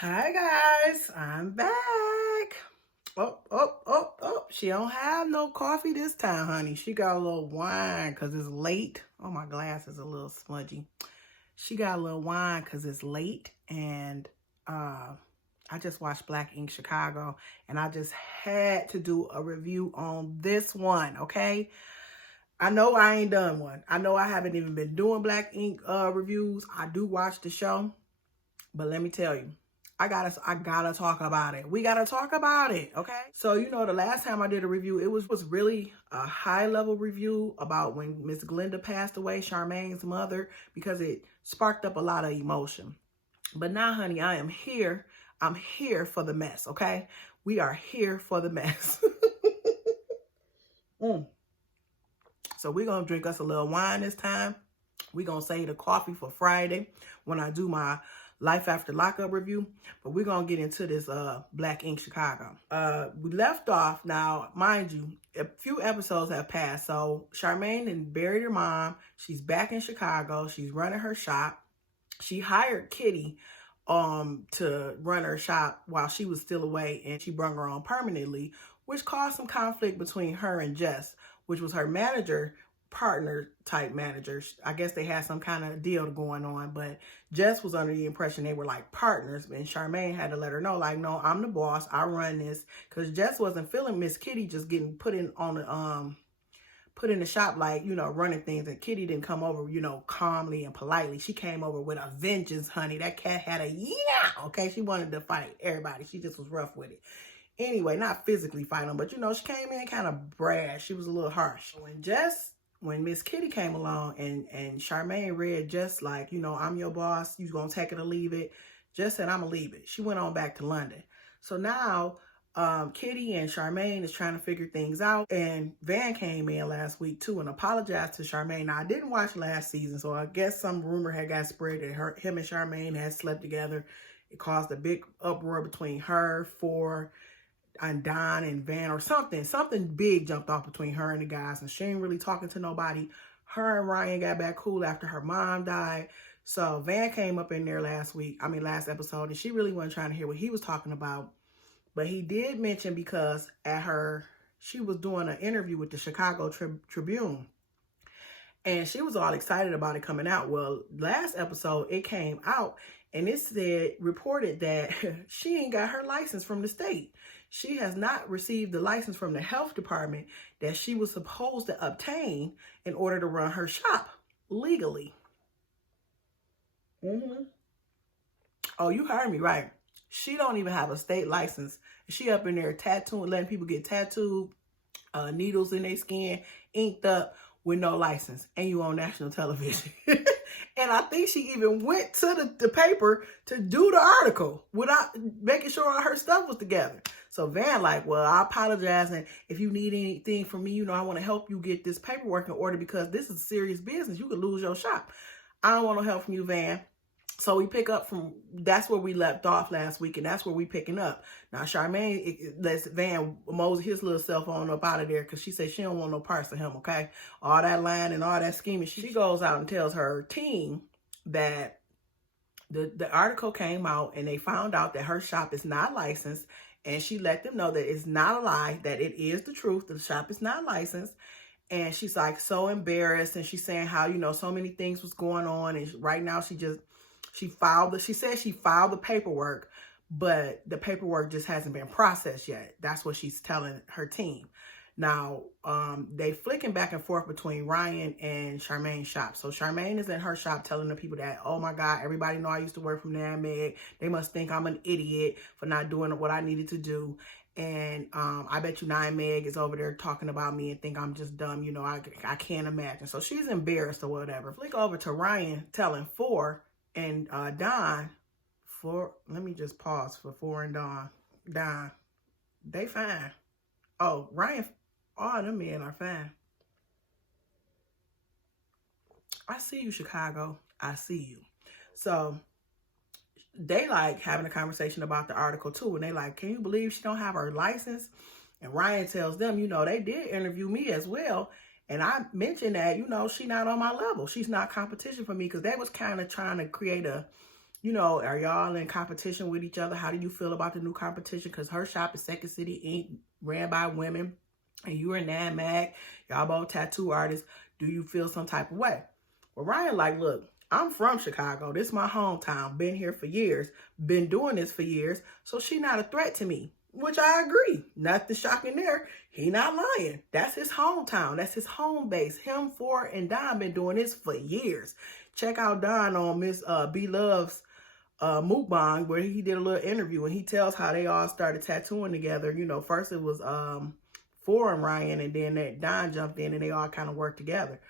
Hi guys, I'm back. Oh. She don't have no coffee this time, honey. She got a little wine because it's late. Oh, my glass is a little smudgy. She got a little wine because it's late. And I just watched Black Ink Chicago. And I just had to do a review on this one, okay? I know I ain't done one. I know I haven't even been doing Black Ink reviews. I do watch the show. But let me tell you, I gotta talk about it. We gotta talk about it, okay? So, the last time I did a review, it was really a high-level review about when Miss Glenda passed away, Charmaine's mother, because it sparked up a lot of emotion. But now, honey, I am here. I'm here for the mess, okay? We are here for the mess. So we're gonna drink us a little wine this time. We're gonna save the coffee for Friday when I do my Life After Lockup review, but we're going to get into this Black Ink Chicago. We left off, now, mind you, a few episodes have passed, so Charmaine and buried her mom. She's back in Chicago. She's running her shop. She hired Kitty to run her shop while she was still away, and she brought her on permanently, which caused some conflict between her and Jess, which was her partner type managers. I guess they had some kind of deal going on, but Jess was under the impression they were like partners, and Charmaine had to let her know, like, no, I'm the boss, I run this, because Jess wasn't feeling Miss Kitty just getting put in the shop, like, running things, and Kitty didn't come over, calmly and politely. She came over with a vengeance, honey. That cat had a okay? She wanted to fight everybody. She just was rough with it. Anyway, not physically fighting, but she came in kind of brash. She was a little harsh. When Miss Kitty came along and Charmaine read Jess like, I'm your boss, you gonna take it or leave it. Jess said, I'm gonna leave it. She went on back to London. So now Kitty and Charmaine is trying to figure things out. And Van came in last week too and apologized to Charmaine. Now, I didn't watch last season, so I guess some rumor had got spread that him and Charmaine had slept together. It caused a big uproar between her, and Don and Van, or something big jumped off between her and the guys, and she ain't really talking to nobody. Her and Ryan got back cool after her mom died. So Van came up in there last episode, and she really wasn't trying to hear what he was talking about. But he did mention, because she was doing an interview with the Chicago Tribune, and she was all excited about it coming out. Well, last episode, it came out, and it reported that she ain't got her license from the state. She has not received the license from the health department that she was supposed to obtain in order to run her shop legally. Oh, you heard me right. She don't even have a state license. She up in there tattooing, letting people get tattooed, needles in their skin, inked up, with no license, and you on national television. And I think she even went to the paper to do the article without making sure all her stuff was together. So Van like, well, I apologize, and if you need anything from me, I want to help you get this paperwork in order, because this is serious business. You could lose your shop. I don't want no help from you, Van. So we pick up that's where we left off last week, and that's where we picking up. Now, Charmaine lets Van mosey his little self on up out of there, because she said she don't want no parts of him, okay? All that lying and all that scheming. She goes out and tells her team that the article came out, and they found out that her shop is not licensed, and she let them know that it's not a lie, that it is the truth, that the shop is not licensed. And she's like so embarrassed, and she's saying how, so many things was going on, and right now she said she filed the paperwork, but the paperwork just hasn't been processed yet. That's what she's telling her team. Now, they flicking back and forth between Ryan and Charmaine's shop. So Charmaine is in her shop telling the people that, oh my God, everybody know I used to work from Meg. They must think I'm an idiot for not doing what I needed to do. And I bet you Meg is over there talking about me and think I'm just dumb. I can't imagine. So she's embarrassed or whatever. Flick over to Ryan telling Four and Don, let me just pause for Four and Don, they fine. Oh, Ryan, all them men are fine. I see you, Chicago. I see you. So they like having a conversation about the article too. And they like, can you believe she don't have her license? And Ryan tells them, they did interview me as well. And I mentioned that, she not on my level. She's not competition for me, because they was kind of trying to create a You know, are y'all in competition with each other? How do you feel about the new competition? Because her shop is Second City Inc., ran by women, and you are Nan Mag. Y'all both tattoo artists. Do you feel some type of way? Well, Ryan like, look, I'm from Chicago. This is my hometown. Been here for years. Been doing this for years. So she not a threat to me, which I agree. Nothing shocking there. He not lying. That's his hometown. That's his home base. Him, Ford, and Don been doing this for years. Check out Don on Miss B Love's mukbang, where he did a little interview, and he tells how they all started tattooing together. You know, first it was Ford and Ryan, and then that Don jumped in, and they all kind of worked together.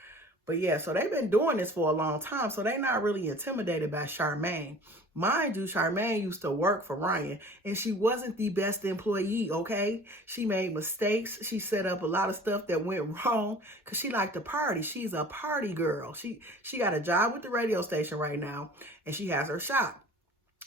But yeah, so they've been doing this for a long time, so they're not really intimidated by Charmaine. Mind you, Charmaine used to work for Ryan, and she wasn't the best employee, okay? She made mistakes. She set up a lot of stuff that went wrong because she liked to party. She's a party girl. She got a job with the radio station right now, and she has her shop.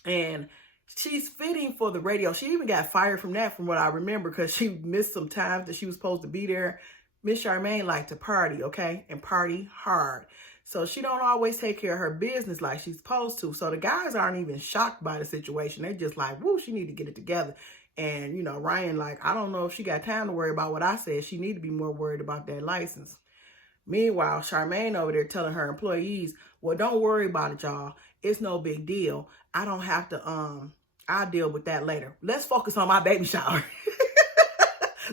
And she's fitting for the radio. She even got fired from that, from what I remember, because she missed some times that she was supposed to be there. Miss Charmaine liked to party, okay? And party hard. So she don't always take care of her business like she's supposed to. So the guys aren't even shocked by the situation. They're just like, woo, she need to get it together. And, you know, Ryan like, I don't know if she got time to worry about what I said. She need to be more worried about that license. Meanwhile, Charmaine over there telling her employees, well, don't worry about it, y'all. It's no big deal. I don't have to, I'll deal with that later. Let's focus on my baby shower.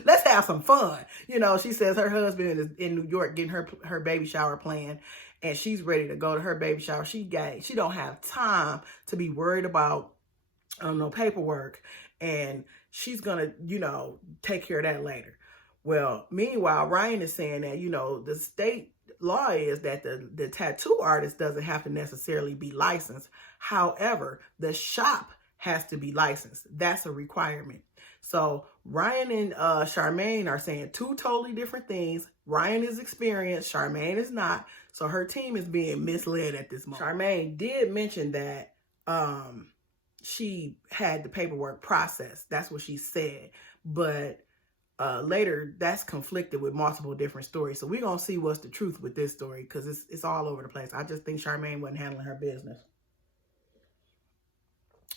Let's have some fun. You know, she says her husband is in New York getting her baby shower planned, and she's ready to go to her baby shower. She don't have time to be worried about no paperwork, and she's gonna, you know, take care of that later. Well, meanwhile, Ryan is saying that, you know, the state law is that the tattoo artist doesn't have to necessarily be licensed. However, the shop has to be licensed. That's a requirement. So Ryan and Charmaine are saying two totally different things. Ryan is experienced, Charmaine is not. So her team is being misled at this moment. Charmaine did mention that she had the paperwork processed. That's what she said. But later, that's conflicted with multiple different stories. So we're going to see what's the truth with this story, because it's all over the place. I just think Charmaine wasn't handling her business.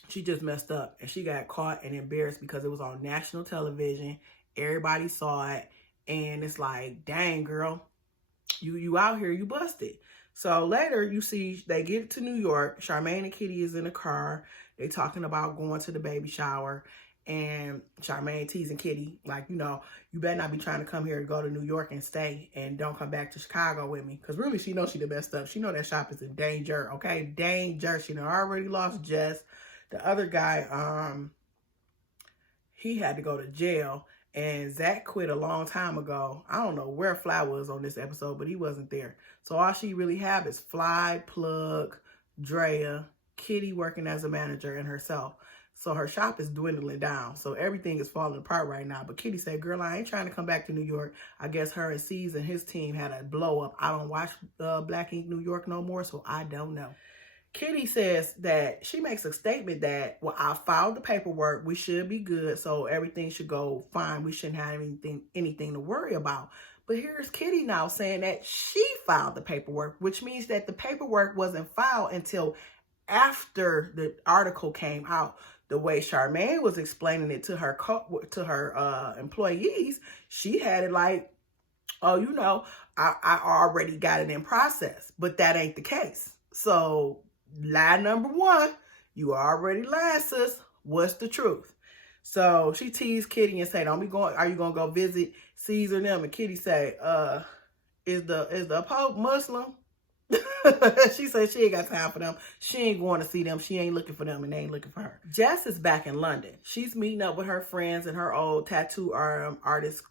She just messed up, and she got caught and embarrassed because it was on national television. Everybody saw it, and it's like, dang, girl, you out here, you busted. So later, you see they get to New York. Charmaine and Kitty is in the car. They talking about going to the baby shower, and Charmaine teasing Kitty, like, you know, you better not be trying to come here and go to New York and stay and don't come back to Chicago with me. Because really, she knows she the best up. She know that shop is in danger, okay? Danger. She done already lost Jess. The other guy, he had to go to jail, and Zach quit a long time ago. I don't know where Fly was on this episode, but he wasn't there. So all she really have is Fly, Plug, Draya, Kitty working as a manager, and herself. So her shop is dwindling down. So everything is falling apart right now. But Kitty said, girl, I ain't trying to come back to New York. I guess her and C's and his team had a blow up. I don't watch Black Ink New York no more, so I don't know. Kitty says that she makes a statement that, well, I filed the paperwork. We should be good. So everything should go fine. We shouldn't have anything to worry about. But here's Kitty now saying that she filed the paperwork, which means that the paperwork wasn't filed until after the article came out. The way Charmaine was explaining it to her employees, she had it like, oh, you know, I already got it in process. But that ain't the case. So lie number one, you already lied, sis. What's the truth? So she teased Kitty and said, are you going to go visit Caesar and them? And Kitty say, is the Pope Muslim? She said she ain't got time for them. She ain't going to see them. She ain't looking for them, and they ain't looking for her. Jess is back in London. She's meeting up with her friends in her old tattoo artist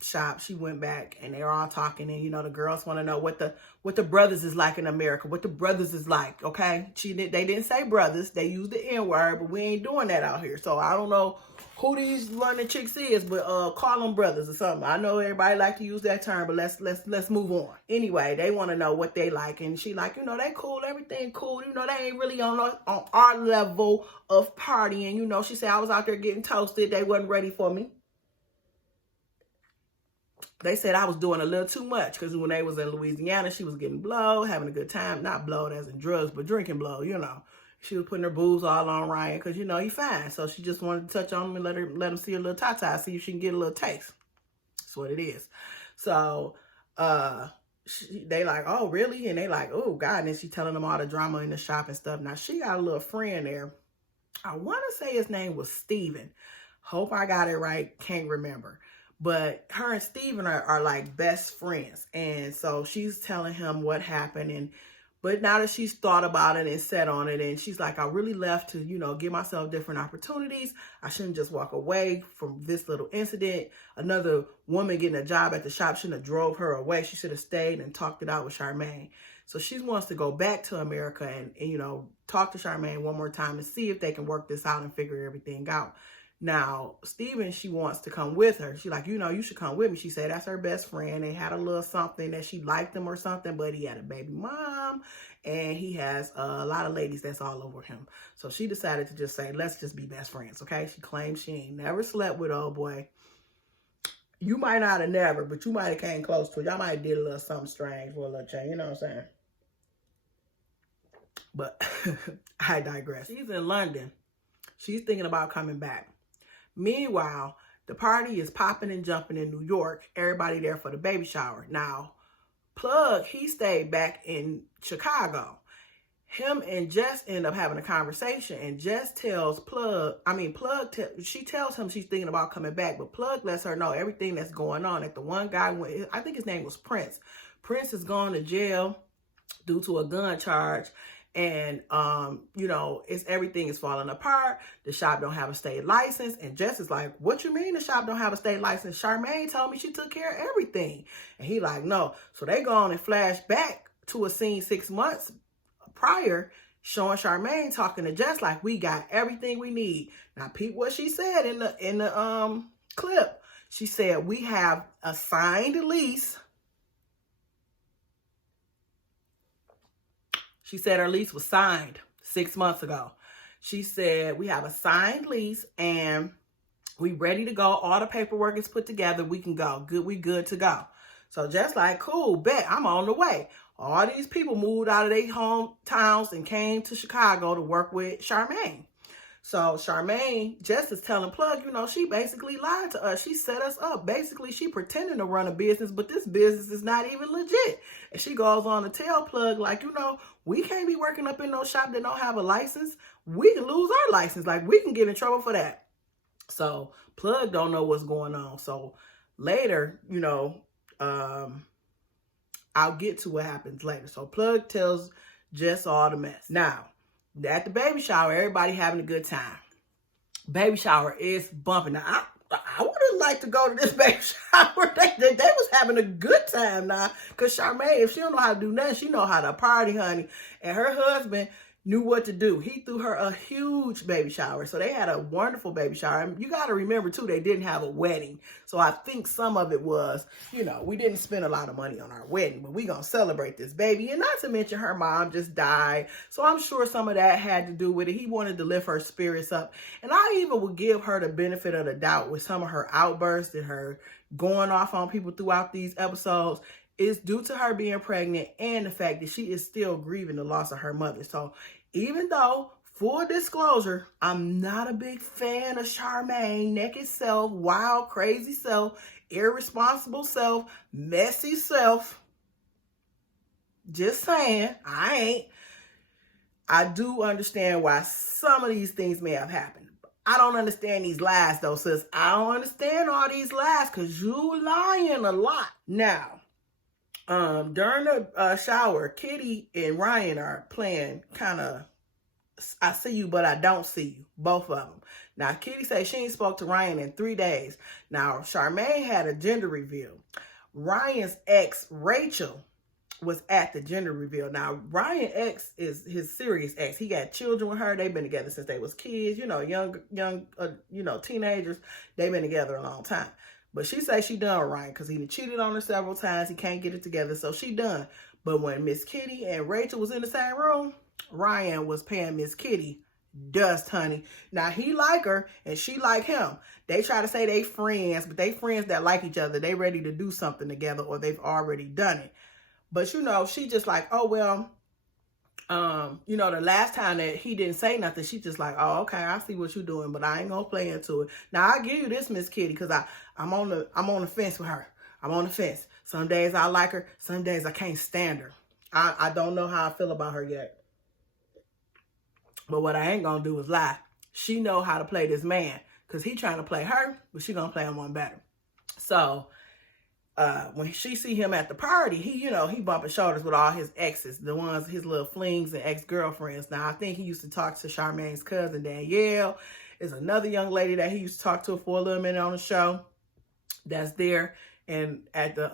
shop. She went back, and they're all talking, and you know the girls want to know what the brothers is like in America, what the brothers is like. Okay, they didn't say brothers, they used the N-word, but we ain't doing that out here. So I don't know who these London chicks is, but call them brothers or something. I know everybody like to use that term, but let's move on. Anyway, they want to know what they like, and she like, you know, they cool, everything cool. You know, they ain't really on our level of partying. You know, she said I was out there getting toasted. They wasn't ready for me. They said I was doing a little too much because when they was in Louisiana, she was getting blow, having a good time. Not blowed as in drugs, but drinking blow, you know. She was putting her boobs all on Ryan because, you know, he fine. So she just wanted to touch on him and let him see a little tata, see if she can get a little taste. That's what it is. So they like, oh, really? And they like, oh, God. And then she telling them all the drama in the shop and stuff. Now, she got a little friend there. I want to say his name was Steven. Hope I got it right. Can't remember. But her and Steven are like best friends. And so she's telling him what happened. But now that she's thought about it and set on it, and she's like, I really left to, you know, give myself different opportunities. I shouldn't just walk away from this little incident. Another woman getting a job at the shop shouldn't have drove her away. She should have stayed and talked it out with Charmaine. So she wants to go back to America and, you know, talk to Charmaine one more time and see if they can work this out and figure everything out. Now, Steven, she wants to come with her. She's like, you know, you should come with me. She said that's her best friend. They had a little something that she liked him or something, but he had a baby mom and he has a lot of ladies that's all over him. So she decided to just say, let's just be best friends, okay? She claims she ain't never slept with old boy. You might not have never, but you might have came close to it. Y'all might have did a little something strange for a little change, you know what I'm saying? But I digress. She's in London. She's thinking about coming back. Meanwhile, the party is popping and jumping in New York. Everybody there for the baby shower. Now, Plug, he stayed back in Chicago. Him and Jess end up having a conversation, and Jess tells she tells him she's thinking about coming back, but Plug lets her know everything that's going on. That the one guy went, I think his name was Prince. Prince is gone to jail due to a gun charge. And, you know, everything is falling apart. The shop don't have a state license. And Jess is like, what you mean the shop don't have a state license? Charmaine told me she took care of everything. And he like, no. So they go on and flash back to a scene 6 months prior, showing Charmaine talking to Jess like, we got everything we need. Now, peep what she said in the clip. She said, we have a signed lease. She said her lease was signed 6 months ago. She said, we have a signed lease and we ready to go. All the paperwork is put together. We can go. We good to go. So just like, cool, bet, I'm on the way. All these people moved out of their hometowns and came to Chicago to work with Charmaine. So Charmaine, Jess is telling Plug, you know, she basically lied to us. She set us up. Basically, she pretending to run a business, but this business is not even legit. And she goes on to tell Plug, like, you know, we can't be working up in no shop that don't have a license. We can lose our license. Like, we can get in trouble for that. So Plug don't know what's going on. So later, you know, I'll get to what happens later. So Plug tells Jess all the mess. Now, at the baby shower, everybody having a good time. Baby shower is bumping. Now, I would have liked to go to this baby shower. They was having a good time now. Because Charmaine, if she don't know how to do nothing, she know how to party, honey. And her husband knew what to do. He threw her a huge baby shower. So they had a wonderful baby shower. And you got to remember, too, they didn't have a wedding. So I think some of it was, you know, we didn't spend a lot of money on our wedding, but we going to celebrate this baby. And not to mention her mom just died. So I'm sure some of that had to do with it. He wanted to lift her spirits up. And I even would give her the benefit of the doubt with some of her outbursts and her going off on people throughout these episodes. Is due to her being pregnant and the fact that she is still grieving the loss of her mother. So even though, full disclosure, I'm not a big fan of Charmaine, naked self, wild, crazy self, irresponsible self, messy self. Just saying, I ain't. I do understand why some of these things may have happened. I don't understand these lies though, sis. I don't understand all these lies because you lying a lot. Now, during the shower, Kitty and Ryan are playing kind of I see you, but I don't see you. Both of them. Now, Kitty says she ain't spoke to Ryan in 3 days. Now, Charmaine had a gender reveal. Ryan's ex, Rachel, was at the gender reveal. Now, Ryan's ex is his serious ex. He got children with her. They've been together since they was kids, you know, young, teenagers. They've been together a long time. But she says she done with Ryan because he cheated on her several times. He can't get it together, so she done. But when Miss Kitty and Rachel was in the same room, Ryan was paying Miss Kitty dust, honey. Now, he like her and she like him. They try to say they friends, but they friends that like each other. They ready to do something together or they've already done it. But, you know, she just like, oh, well, You know, the last time that he didn't say nothing, she just like, oh, okay, I see what you're doing, but I ain't gonna play into it. Now I give you this, Miss Kitty, because I'm on the fence with her. I'm on the fence. Some days I like her, some days I can't stand her. I don't know how I feel about her yet. But what I ain't gonna do is lie. She know how to play this man, because he trying to play her, but she gonna play him one better. So when she see him at the party, he bumping shoulders with all his exes, the ones, his little flings and ex-girlfriends. Now, I think he used to talk to Charmaine's cousin, Danielle. Is another young lady that he used to talk to for a little minute on the show that's there. And at the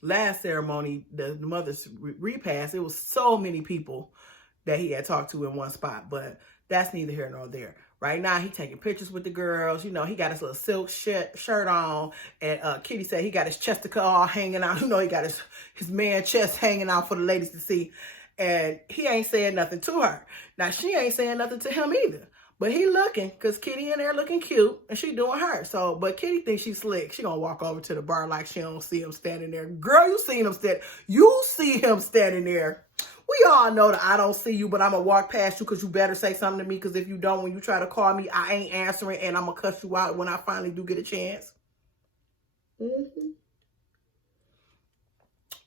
last ceremony, the mother's repast, it was so many people that he had talked to in one spot. But that's neither here nor there. Right now, he taking pictures with the girls. You know, he got his little silk shirt on. And Kitty said he got his chesticle all hanging out. You know, he got his man chest hanging out for the ladies to see. And he ain't saying nothing to her. Now, she ain't saying nothing to him either. But he looking, because Kitty in there looking cute. And she doing her. So, but Kitty thinks she's slick. She gonna walk over to the bar like she don't see him standing there. Girl, you see him standing there. We all know that I don't see you, but I'm going to walk past you because you better say something to me, because if you don't, when you try to call me, I ain't answering, and I'm going to cuss you out when I finally do get a chance.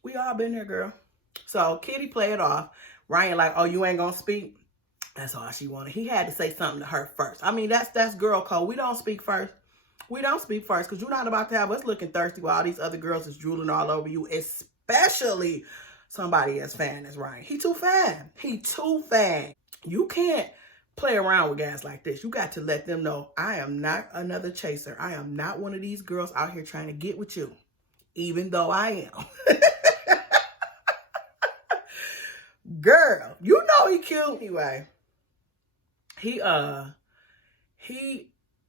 We all been there, girl. So Kitty play it off. Ryan like, oh, you ain't going to speak? That's all she wanted. He had to say something to her first. I mean, that's girl code. We don't speak first. We don't speak first, because you're not about to have us looking thirsty while all these other girls is drooling all over you, especially somebody as fine as Ryan. He too fine. He too fine. You can't play around with guys like this. You got to let them know, I am not another chaser. I am not one of these girls out here trying to get with you, even though I am. Girl, you know he cute. Anyway, he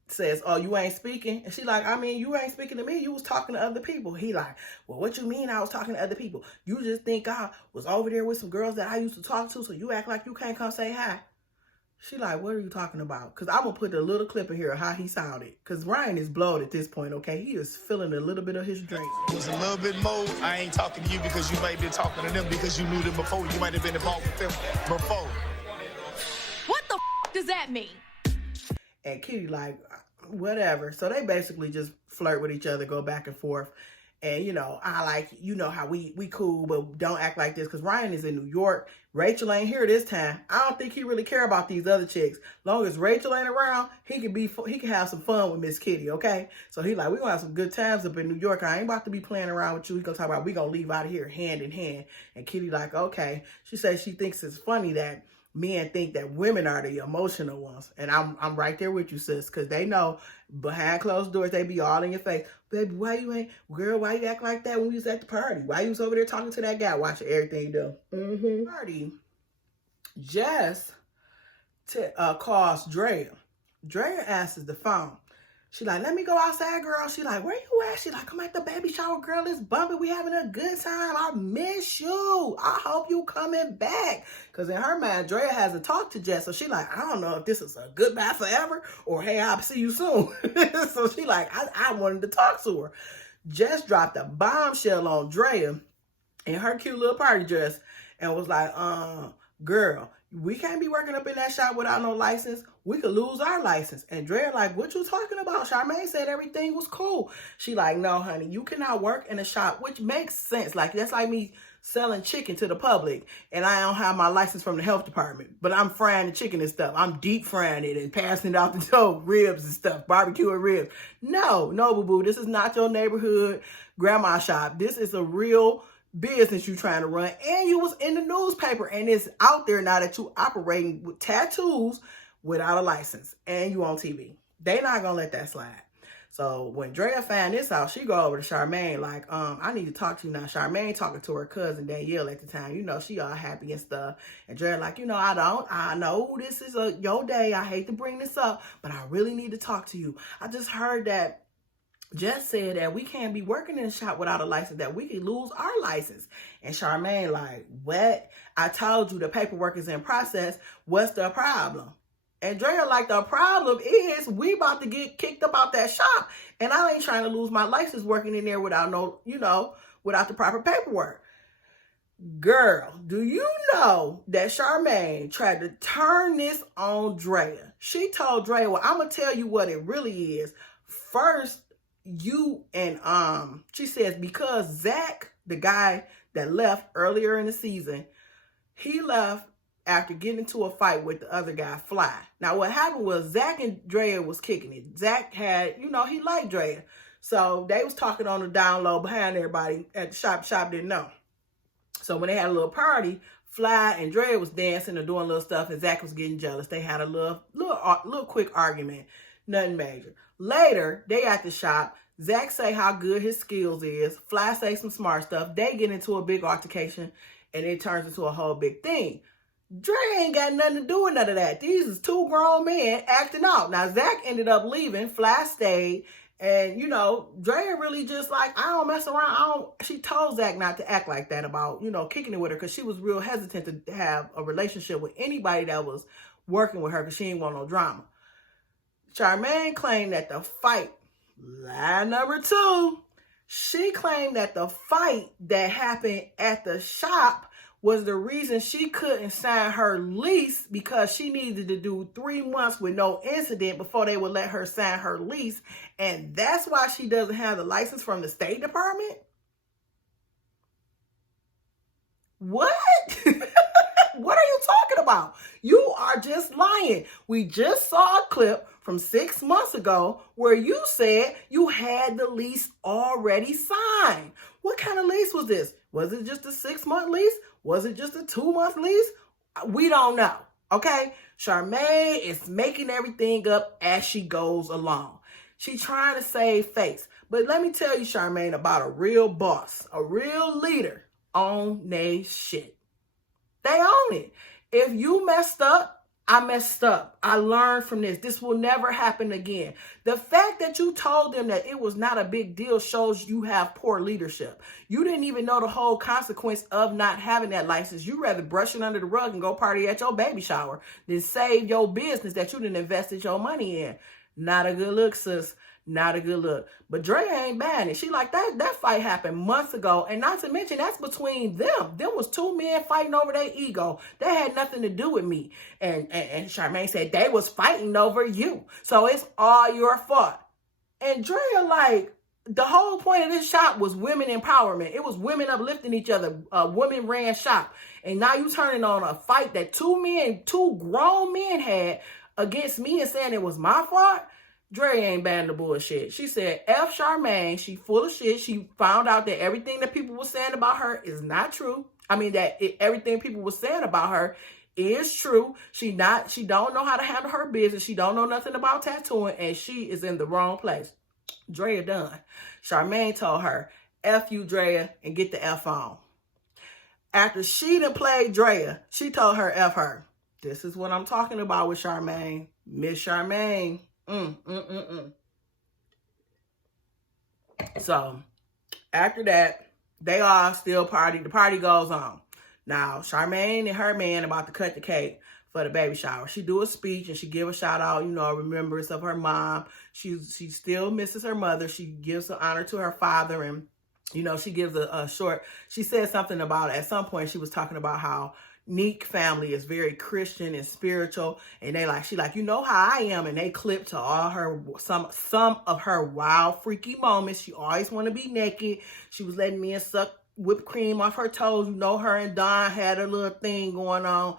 says, oh, you ain't speaking? And she like, I mean, you ain't speaking to me. You was talking to other people. He like, well, what you mean I was talking to other people? You just think I was over there with some girls that I used to talk to, so you act like you can't come say hi. She like, what are you talking about? Because I'm going to put a little clip in here of how he sounded. Because Ryan is blowed at this point, okay? He is feeling a little bit of his drink. It was a little bit more. I ain't talking to you because you might be talking to them because you knew them before. You might have been involved with them before. What the does that mean? And Kitty like, whatever. So they basically just flirt with each other, go back and forth. And, you know, I like, you know how we cool, but don't act like this. Because Ryan is in New York. Rachel ain't here this time. I don't think he really care about these other chicks. Long as Rachel ain't around, he can have some fun with Miss Kitty, okay? So he like, we gonna have some good times up in New York. I ain't about to be playing around with you. He gonna talk about, we gonna leave out of here hand in hand. And Kitty like, okay. She says she thinks it's funny that men think that women are the emotional ones. And I'm right there with you, sis, because they know behind closed doors, they be all in your face. Baby, why you act like that when we was at the party? Why you was over there talking to that guy, watching everything you do? Party. Jess calls Draya. Draya answers the phone. She like, let me go outside, girl. She like, where you at? She like, I'm at the baby shower, girl. It's bumping. We having a good time. I miss you. I hope you coming back. Because in her mind, Draya has to talk to Jess. So she like, I don't know if this is a goodbye forever or, hey, I'll see you soon. So she like, I wanted to talk to her. Jess dropped a bombshell on Draya in her cute little party dress and was like, girl, we can't be working up in that shop without no license. We could lose our license. And Draya like, what you talking about? Charmaine said everything was cool. She like, no, honey, you cannot work in a shop, which makes sense. Like, that's like me selling chicken to the public and I don't have my license from the health department, but I'm frying the chicken and stuff. I'm deep frying it and passing it out the door, ribs and stuff, barbecue and ribs. No, boo-boo, this is not your neighborhood grandma shop. This is a real business you trying to run, and you was in the newspaper, and it's out there now that you operating with tattoos without a license, and you on TV. They not gonna let that slide. So when Draya find this out, she go over to Charmaine like, I need to talk to you now. Charmaine talking to her cousin Danielle at the time. You know, she all happy and stuff. And Draya like, you know, I know this is your day. I hate to bring this up, but I really need to talk to you. I just heard that Jess said that we can't be working in a shop without a license, that we could lose our license. And Charmaine like, what? I told you the paperwork is in process. What's the problem? And Draya like, the problem is we about to get kicked up out that shop. And I ain't trying to lose my license working in there without no, you know, without the proper paperwork. Girl, do you know that Charmaine tried to turn this on Draya? She told Draya, well, I'm going to tell you what it really is. First, you and, she says, because Zach, the guy that left earlier in the season, he left after getting into a fight with the other guy, Fly. Now, what happened was Zach and Draya was kicking it. Zach had, he liked Draya. So they was talking on the down low behind everybody at the shop. Shop didn't know. So when they had a little party, Fly and Draya was dancing or doing little stuff, and Zach was getting jealous. They had a little quick argument, nothing major. Later, they at the shop. Zach say how good his skills is. Fly say some smart stuff. They get into a big altercation, and it turns into a whole big thing. Draya ain't got nothing to do with none of that. These is two grown men acting out. Now, Zach ended up leaving. Fly stayed. And, Draya really just like, I don't mess around. She told Zach not to act like that about, kicking it with her because she was real hesitant to have a relationship with anybody that was working with her because she didn't want no drama. Charmaine claimed that the fight, lie number 2, she claimed that the fight that happened at the shop was the reason she couldn't sign her lease because she needed to do 3 months with no incident before they would let her sign her lease. And that's why she doesn't have the license from the State Department? What? What are you talking about? You are just lying. We just saw a clip from 6 months ago where you said you had the lease already signed. What kind of lease was this? Was it just a 6-month lease? Was it just a 2-month lease? We don't know, okay? Charmaine is making everything up as she goes along. She's trying to save face. But let me tell you, Charmaine, about a real boss, a real leader own they shit. They own it. If you messed up, I messed up. I learned from this. This will never happen again. The fact that you told them that it was not a big deal shows you have poor leadership. You didn't even know the whole consequence of not having that license. You rather brush it under the rug and go party at your baby shower than save your business that you didn't invested your money in. Not a good look, sis. Not a good look. But Draya ain't bad. And she like, that fight happened months ago. And not to mention, that's between them. Them was 2 men fighting over their ego. That had nothing to do with me. And Charmaine said they was fighting over you. So it's all your fault. And Draya like, the whole point of this shop was women empowerment. It was women uplifting each other. Women ran shop. And now you turning on a fight that 2 grown men had against me and saying it was my fault. Draya ain't bad the bullshit. She said, F Charmaine, she full of shit. She found out that everything that people were saying about her is not true. I mean, everything people were saying about her is true. She don't know how to handle her business. She don't know nothing about tattooing, and she is in the wrong place. Draya done. Charmaine told her, F you, Draya, and get the F on. After she done played Draya, she told her F her. This is what I'm talking about with Charmaine. Miss Charmaine. So, after that, they all still party. The party goes on. Now, Charmaine and her man about to cut the cake for the baby shower. She do a speech and she give a shout out, remembrance of her mom. She still misses her mother. She gives an honor to her father, and, she gives a short, she said something about, at some point she was talking about how Neek family is very Christian and spiritual, and she like, you know how I am, and they clip to all her some of her wild freaky moments. She always want to be naked. She was letting me suck whipped cream off her toes. Her and Don had a little thing going on.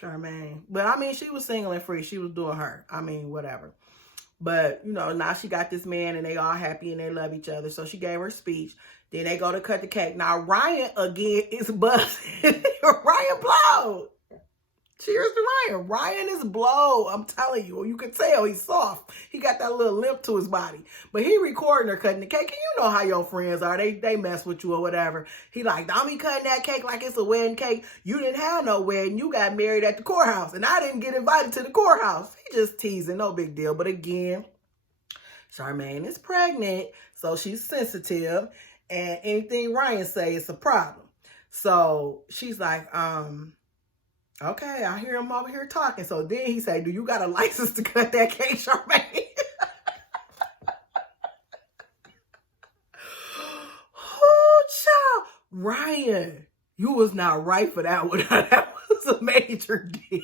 Charmaine, but I mean, she was single and free. She was doing her. I mean, whatever. But now she got this man, and they all happy and they love each other. So she gave her speech. Then they go to cut the cake. Now, Ryan, again, is buzzing. Ryan blowed. Cheers to Ryan. Ryan is blowed. I'm telling you. You can tell he's soft. He got that little limp to his body. But he recording her cutting the cake. And you know how your friends are. They mess with you or whatever. He like, don't be cutting that cake like it's a wedding cake. You didn't have no wedding. You got married at the courthouse. And I didn't get invited to the courthouse. He just teasing. No big deal. But again, Charmaine is pregnant. So she's sensitive. And anything Ryan say is a problem. So she's like, okay, I hear him over here talking. So then he say, do you got a license to cut that cake, Charmaine? Oh, child. Ryan, you was not right for that one. That was a major dig.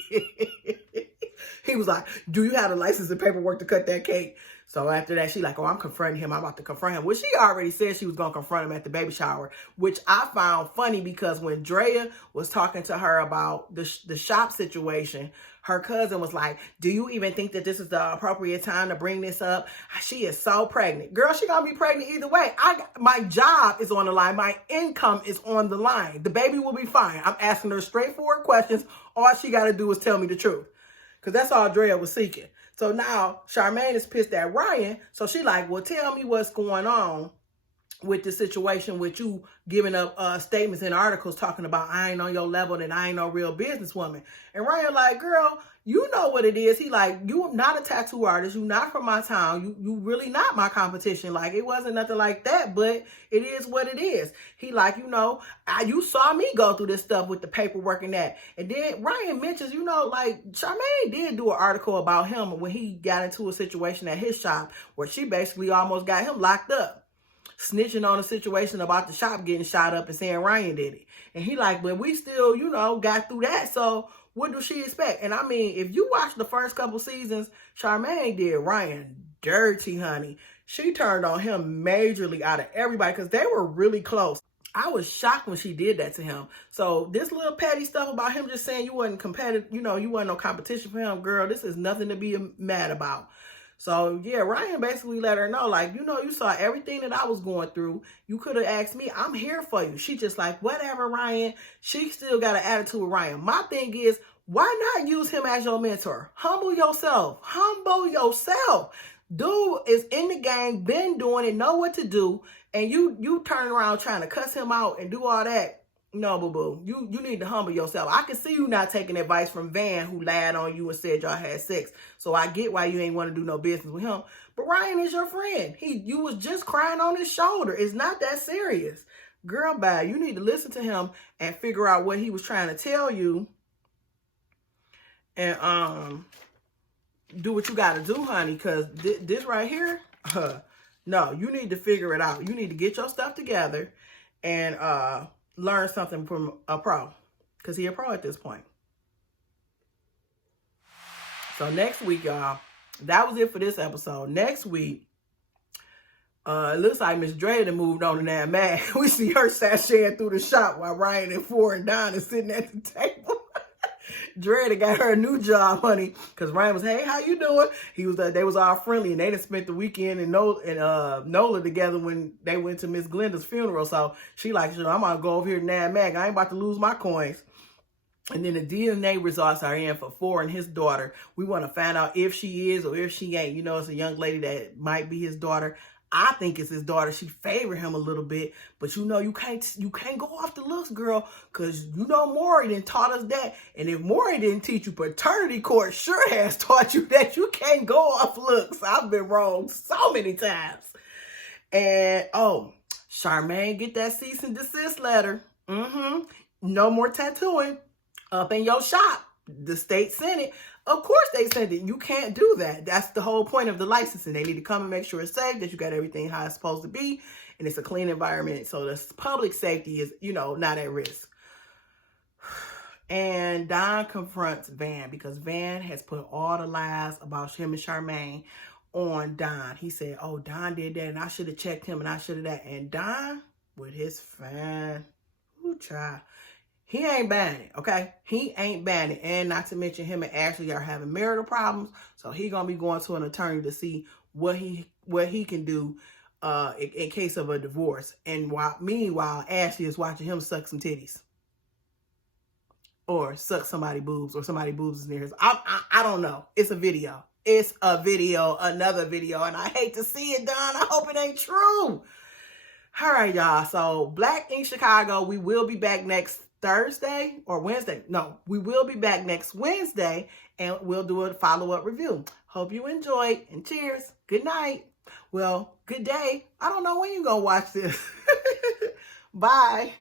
He was like, do you have the license and paperwork to cut that cake? So after that, she like, oh, I'm confronting him. I'm about to confront him. Well, she already said she was going to confront him at the baby shower, which I found funny because when Draya was talking to her about the shop situation, her cousin was like, do you even think that this is the appropriate time to bring this up? She is so pregnant. Girl, she going to be pregnant either way. My job is on the line. My income is on the line. The baby will be fine. I'm asking her straightforward questions. All she got to do is tell me the truth. Because that's all Draya was seeking. So now Charmaine is pissed at Ryan. So she like, well, tell me what's going on with the situation with you giving up statements and articles talking about I ain't on your level and I ain't no real businesswoman. And Ryan like, girl, you know what it is. He like, you not a tattoo artist. You not from my town. You really not my competition. Like, it wasn't nothing like that, but it is what it is. He like, you know, you saw me go through this stuff with the paperwork and that. And then Ryan mentions, you know, like Charmaine did do an article about him when he got into a situation at his shop where she basically almost got him locked up, snitching on a situation about the shop getting shot up and saying Ryan did it. And he like, but we still, you know, got through that. So what do she expect? And I mean, if you watch the first couple seasons, Charmaine did Ryan dirty, honey. She turned on him majorly out of everybody because they were really close. I was shocked when she did that to him. So this little petty stuff about him just saying you wasn't competitive, you know, you wasn't no competition for him, girl, this is nothing to be mad about. So, yeah, Ryan basically let her know, like, you know, you saw everything that I was going through. You could have asked me. I'm here for you. She just like, whatever, Ryan. She still got an attitude with Ryan. My thing is, why not use him as your mentor? Humble yourself. Humble yourself. Dude is in the game, been doing it, know what to do, and you turn around trying to cuss him out and do all that. No, boo-boo. You need to humble yourself. I can see you not taking advice from Van, who lied on you and said y'all had sex. So I get why you ain't want to do no business with him. But Ryan is your friend. You was just crying on his shoulder. It's not that serious. Girl, bye. You need to listen to him and figure out what he was trying to tell you. And do what you got to do, honey. Because this right here, no, you need to figure it out. You need to get your stuff together and learn something from a pro, because he a pro at this point. So next week, y'all, that was it for this episode. Next week, it looks like Miss Draya done moved on to that man. We see her sashaying through the shop while Ryan and Four and Don is sitting at the table. Draya got her a new job, honey, because Ryan was, hey, how you doing? He was, they was all friendly, and they done spent the weekend in Nola together when they went to Miss Glenda's funeral. So she like, I'm gonna go over here to Nad Mag. I ain't about to lose my coins. And then the DNA results are in for Four and his daughter. We want to find out if she is or if she ain't. You know, it's a young lady that might be his daughter. I think it's his daughter. She favored him a little bit, but you know, you can't go off the looks, girl, because you know Maury done taught us that. And if Maury didn't teach you, paternity court sure has taught you that you can't go off looks. I've been wrong so many times. And oh, Charmaine, get that cease and desist letter. No more tattooing up in your shop. The state sent it. Of course they sent it. You can't do that. That's the whole point of the licensing. They need to come and make sure it's safe, that you got everything how it's supposed to be, and it's a clean environment. So the public safety is, you know, not at risk. And Don confronts Van because Van has put all the lies about him and Charmaine on Don. He said, oh, Don did that, and I should have checked him, and I should have that. And Don, with his fan, child, he ain't buying it, okay? He ain't buying it. And not to mention him and Ashley are having marital problems. So he going to be going to an attorney to see what he can do in case of a divorce. And meanwhile, Ashley is watching him suck some titties. Or suck somebody's boobs, or somebody's boobs is near his. I don't know. It's a video. It's a video, another video. And I hate to see it, Don. I hope it ain't true. All right, y'all. So Black Ink Chicago, we will be back next Thursday or Wednesday. No, we will be back next Wednesday and we'll do a follow-up review. Hope you enjoyed, and cheers. Good night. Well, good day. I don't know when you're going to watch this. Bye.